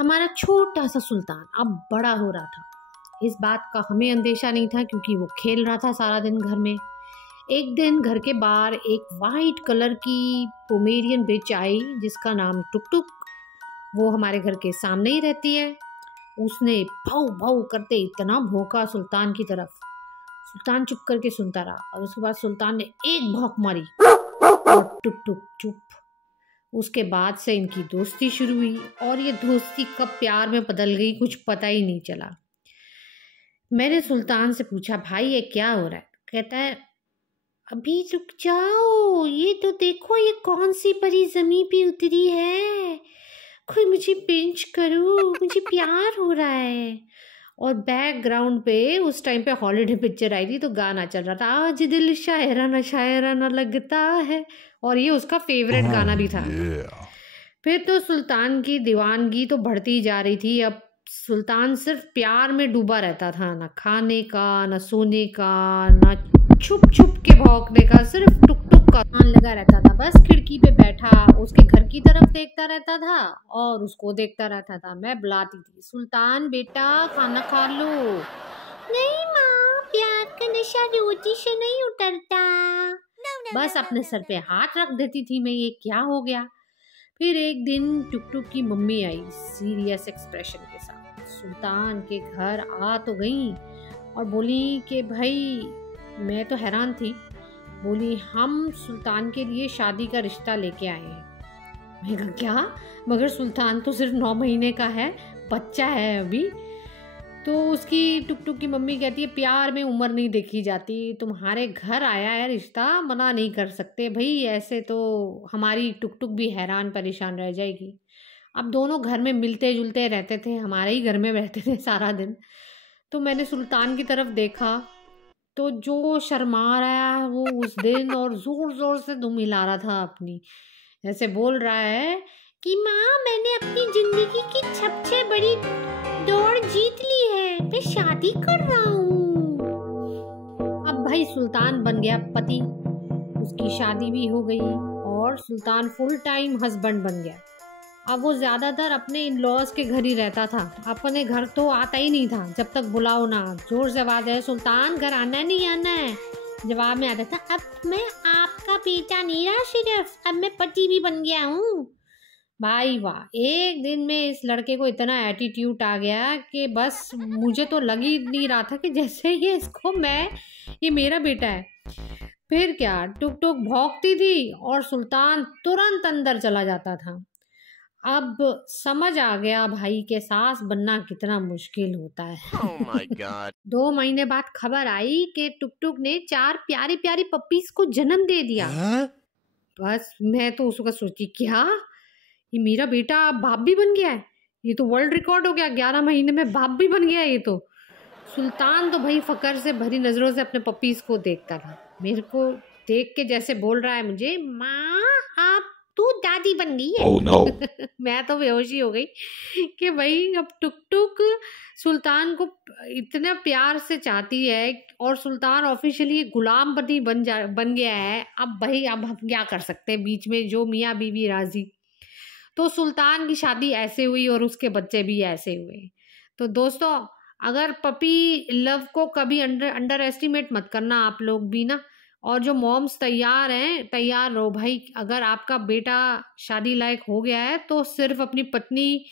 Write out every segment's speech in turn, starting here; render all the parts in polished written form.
हमारा छोटा सा सुल्तान अब बड़ा हो रहा था। इस बात का हमें अंदेशा नहीं था क्योंकि वो खेल रहा था सारा दिन घर में। एक दिन घर के बाहर एक वाइट कलर की पोमेरियन बिच आई जिसका नाम टुक टुक। वो हमारे घर के सामने ही रहती है। उसने भाऊ भाऊ करते इतना भौंका सुल्तान की तरफ। सुल्तान चुप करके सुनता रहा और उसके बाद सुल्तान ने एक भौंक मारी और टुक टुक चुप। उसके बाद से इनकी दोस्ती शुरू हुई और ये दोस्ती कब प्यार में बदल गई कुछ पता ही नहीं चला। मैंने सुल्तान से पूछा, भाई ये क्या हो रहा है? कहता है, अभी रुक जाओ, ये तो देखो ये कौन सी परी जमीन पे उतरी है, कोई मुझे पिंच करो, मुझे प्यार हो रहा है। और बैकग्राउंड पे उस टाइम पे हॉलीडे पिक्चर आई थी तो गाना चल रहा था, आज दिल शायराना लगता है, और ये उसका फेवरेट गाना भी था। फिर तो सुल्तान की दीवानगी तो बढ़ती जा रही थी। अब सुल्तान सिर्फ प्यार में डूबा रहता था, ना खाने का, ना सोने का, ना छुप छुप के भौंकने का, सिर्फ टुक टुक का कान लगा रहता था। बस खिड़की पे बैठा उसके घर की तरफ देखता रहता था और उसको देखता रहता था। मैं बुलाती थी, सुल्तान बेटा खाना खा लो। नहीं माँ, प्यार का नशा रोटी से नहीं उतरता। बस अपने सर पे हाथ रख देती थी मैं, ये क्या हो गया। फिर एक दिन टुक टुक की मम्मी आई सीरियस एक्सप्रेशन के साथ, सुल्तान के घर आ तो गई और बोली कि भाई, मैं तो हैरान थी, बोली हम सुल्तान के लिए शादी का रिश्ता लेके आए हैं। मैं कहा क्या? मगर सुल्तान तो सिर्फ 9 महीने का है, बच्चा है अभी। तो उसकी टुक टुक की मम्मी कहती है, प्यार में उम्र नहीं देखी जाती, तुम्हारे घर आया है रिश्ता, मना नहीं कर सकते भाई, ऐसे तो हमारी टुक टुक भी हैरान परेशान रह जाएगी। अब दोनों घर में मिलते जुलते रहते थे, हमारे ही घर में रहते थे सारा दिन। तो मैंने सुल्तान की तरफ देखा तो जो शर्मा रहा है वो उस दिन, और जोर जोर से दुम हिला रहा था अपनी, ऐसे बोल रहा है कि माँ, मैंने अपनी जिंदगी की सबसे बड़ी दौड़ जीत ली है, मैं शादी कर रहा हूँ। अब भाई सुल्तान बन गया पति, उसकी शादी भी हो गई और सुल्तान फुल टाइम हस्बैंड बन गया। अब वो ज़्यादातर अपने इन लॉज के घर ही रहता था, अपने घर तो आता ही नहीं था जब तक बुलाओ ना। जोर से आवाज़ है, सुल्तान घर आना नहीं आना है। जवाब में आता था, अब मैं आपका बेटा नहीं रहा सिर्फ, अब मैं पति भी बन गया हूँ। भाई वाह, एक दिन में इस लड़के को इतना एटीट्यूड आ गया कि बस मुझे तो लग ही नहीं रहा था कि जैसे ये मेरा बेटा है। फिर क्या, टुक टुक भौंकती थी और सुल्तान तुरंत अंदर चला जाता था। अब समझ आ गया भाई के सास बनना कितना मुश्किल होता है। Oh my God. 2 महीने बाद खबर आई कि टुक टुक ने 4 प्यारी प्यारी पपीज को जन्म दे दिया। बस मैं तो उसका सोची, क्या ये मेरा बेटा बाप भी बन गया है? ये तो वर्ल्ड रिकॉर्ड हो गया, 11 महीने में बाप भी बन गया। ये तो सुल्तान तो भाई फकर से भरी नजरों से अपने पपीज को देखता था। मेरे को देख के जैसे बोल रहा है मुझे, माँ आप तू दादी बन गई है। Oh no. मैं तो बेहोशी हो गई कि भाई अब टुक टुक सुल्तान को इतना प्यार से चाहती है और सुल्तान ऑफिशियली गुलाम बन गया है। अब भाई अब हम क्या कर सकते हैं, बीच में जो मियाँ बीवी राजी। तो सुल्तान की शादी ऐसे हुई और उसके बच्चे भी ऐसे हुए। तो दोस्तों, अगर पपी लव को कभी अंडर एस्टिमेट मत करना आप लोग भी ना। और जो मॉम्स तैयार हैं, तैयार रहो भाई, अगर आपका बेटा शादी लायक हो गया है तो सिर्फ अपनी पत्नी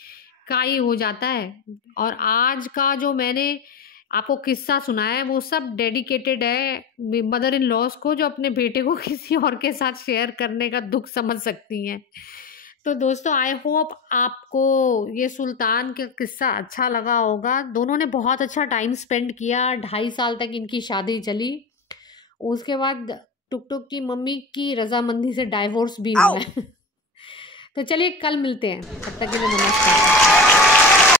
का ही हो जाता है। और आज का जो मैंने आपको किस्सा सुनाया है वो सब डेडिकेटेड है मदर इन लॉज को, जो अपने बेटे को किसी और के साथ शेयर करने का दुख समझ सकती हैं। तो दोस्तों, आई होप आपको ये सुल्तान का किस्सा अच्छा लगा होगा। दोनों ने बहुत अच्छा टाइम स्पेंड किया, 2.5 साल तक इनकी शादी चली। उसके बाद टुक टुक की मम्मी की रजामंदी से डाइवोर्स भी हुआ है। तो चलिए कल मिलते हैं, तब तक के लिए नमस्कार।